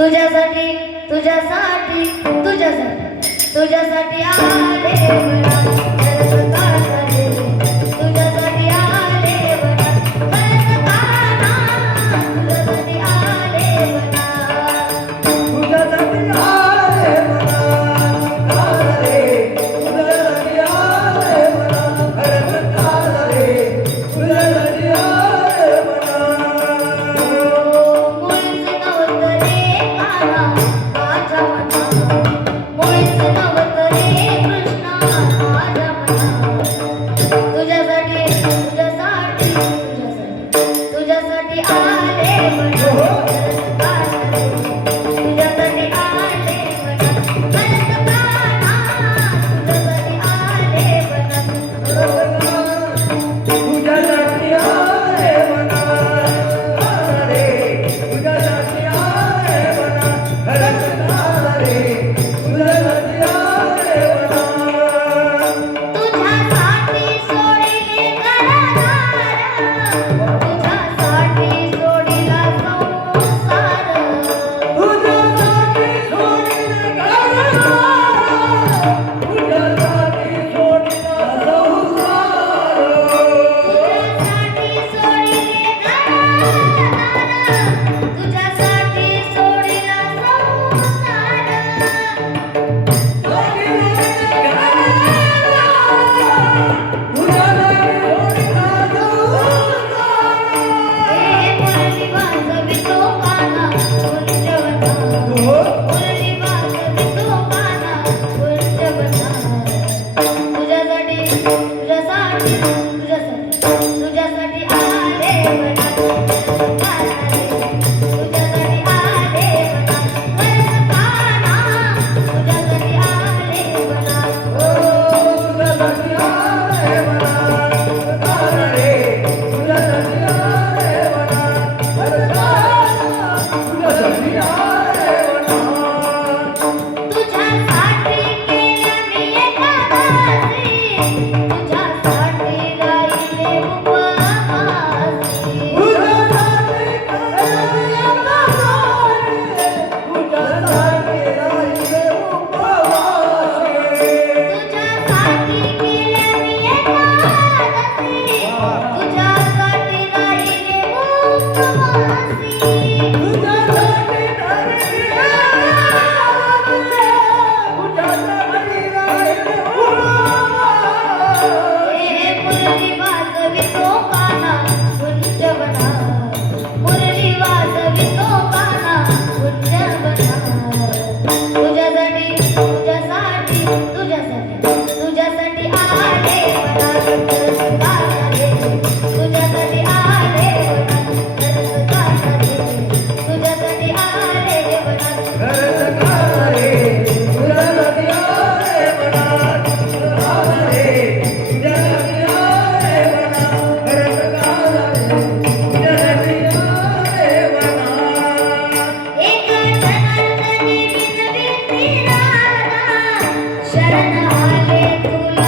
तुझ्यासाठी तुझ्यासाठी तुझ्यासाठी तुझ्यासाठी आले बरा करत काना रे तुझ्यासाठी आले बरा करत काना तुझ्यासाठी आले बरा तुझ्यासाठी आले बरा काना रे तुझ्यासाठी आले बरा करत काना रे तुझ्यासाठी आले बरा मुळीच नव्हतं रे काना माझ्या मना मुळीच नव्हतं रे कृष्णा माझ्या मना तुझ्यासाठी तुझ्यासाठी तुझ्यासाठी तुझ्यासाठी आले बरा करत काना रे तुझ्यासाठी आले बरा करत काना तुझ्यासाठी आले बरा तुझ्यासाठी आले बरा काना रे तुझ्यासाठी आले बरा करत काना रे तुझ्यासाठी आले बरा तुझ्यासाठी सोडिले घरदार तुझ्यासाठी सोडिला संसार तुझ्यासाठी सोडिले घरदार तुझ्यासाठी सोडिला संसार तुझ्यासाठी सोडिला संसार हे मुरली वाजवितो काना कुंजवना मुरली वाजवितो काना कुंजवना तुझ्यासाठी तुझ्यासाठी तुझ्यासाठी तुझ्यासाठी आले बरा काना रे तुझ्यासाठी आले बरा करत काना तुझ्यासाठी आले बरा तुझ्यासाठी केल्या मी एकादशी तुझ्यासाठी राहिले उपवासी तुझ्यासाठी केल्या मी एकादशी तुझ्यासाठी राहिले उपवासी हे मुरली वाजवितो काना कुंजवना मुरली वाजवितो काना कुंजवना तुझ्यासाठी तुझ्यासाठी तुझ्यासाठी तुझ्यासाठी आले बरा करत काना रे तुझ्यासाठी आले बरा करत काना रे तुझ्यासाठी आले बरा एक जनार्दनी विनविती राधा शरण आले तुला